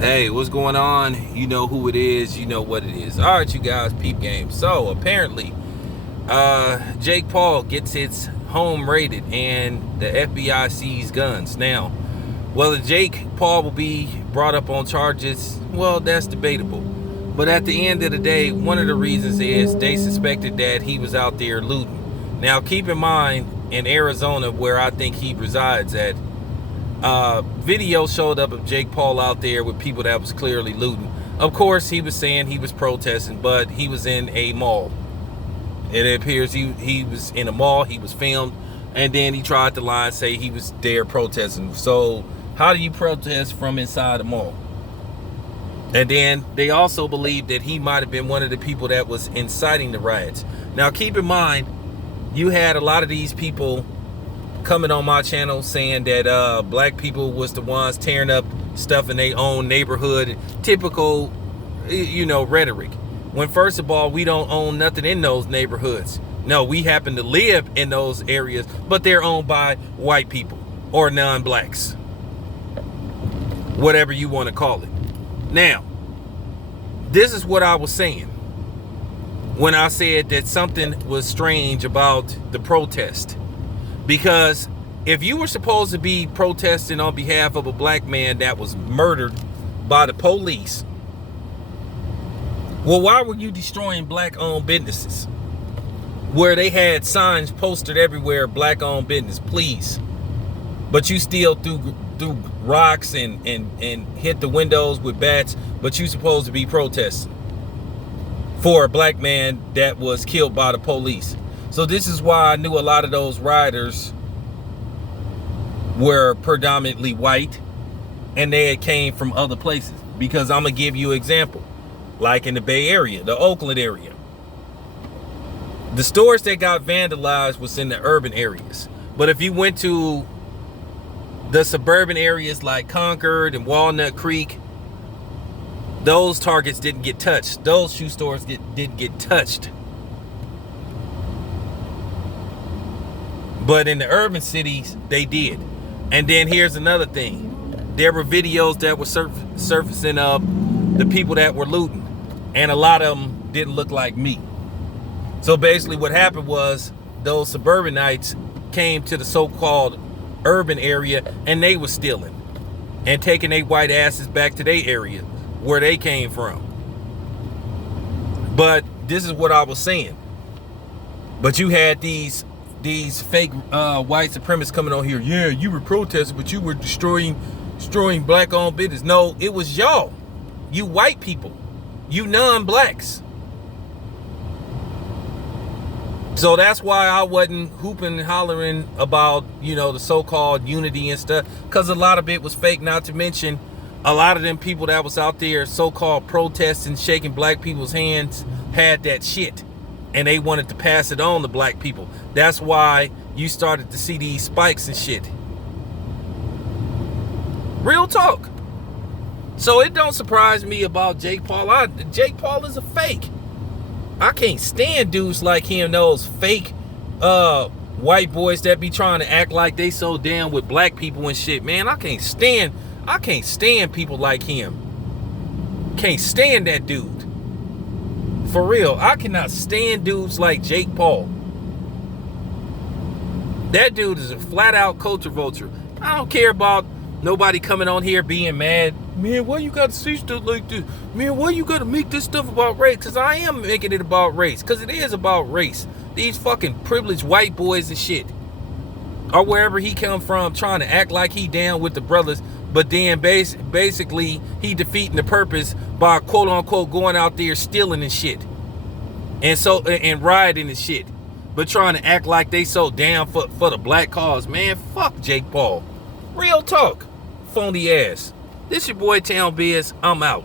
Hey, what's going on? You know who it is, you know what it is. All right, you guys, peep game. So apparently, Jake Paul gets his home raided and the FBI seizes guns. Now, whether Jake Paul will be brought up on charges, well, that's debatable. But at the end of the day, one of the reasons is they suspected that he was out there looting. Now, keep in mind, in Arizona, where I think he resides at, video showed up of Jake Paul out there with people that was clearly looting. Of course, he was saying he was protesting, but he was in a mall. It appears he was in a mall, he was filmed, and then he tried to lie and say he was there protesting. So how do you protest from inside a mall? And then they also believe that he might have been one of the people that was inciting the riots. Now keep in mind, you had a lot of these people coming on my channel saying that black people was the ones tearing up stuff in their own neighborhood. Typical, rhetoric. When first of all, we don't own nothing in those neighborhoods. No, we happen to live in those areas, but they're owned by white people or non-blacks. Whatever you want to call it. Now, this is what I was saying when I said that something was strange about the protest. Because if you were supposed to be protesting on behalf of a black man that was murdered by the police, well, why were you destroying black-owned businesses where they had signs posted everywhere, black-owned business, please? But you still threw rocks and hit the windows with bats, but you supposed to be protesting for a black man that was killed by the police. So this is why I knew a lot of those rioters were predominantly white and they came from other places. Because I'm going to give you an example. Like in the Bay Area, the Oakland area. The stores that got vandalized was in the urban areas. But if you went to the suburban areas like Concord and Walnut Creek, those targets didn't get touched. Those shoe stores didn't get touched. But in the urban cities, they did. And then here's another thing. There were videos that were surfacing of the people that were looting. And a lot of them didn't look like me. So basically what happened was those suburbanites came to the so-called urban area and they were stealing. And taking their white asses back to their area where they came from. But this is what I was saying. But you had these fake white supremacists coming on here. Yeah, you were protesting, but you were destroying black-owned business. No, it was y'all. You white people. You non-blacks. So that's why I wasn't hooping and hollering about, the so-called unity and stuff. Because a lot of it was fake, not to mention a lot of them people that was out there so-called protesting, shaking black people's hands, had that shit. And they wanted to pass it on to black people. That's why you started to see these spikes and shit. Real talk. So it don't surprise me about Jake Paul. Jake Paul is a fake. I can't stand dudes like him, those fake white boys that be trying to act like they so down with black people and shit. Man, I can't stand people like him. Can't stand that dude. For real, I cannot stand dudes like Jake Paul. That dude is a flat out culture vulture. I don't care about nobody coming on here being mad. Man, why you gotta say stuff like this? Man, why you gotta make this stuff about race? Because I am making it about race. Because it is about race. These fucking privileged white boys and shit. Or wherever he come from trying to act like he down with the brothers. But then basically he defeating the purpose by quote unquote going out there stealing and shit. And rioting and shit. But trying to act like they so down for the black cause. Man, fuck Jake Paul. Real talk. Phony ass. This your boy Town Biz. I'm out.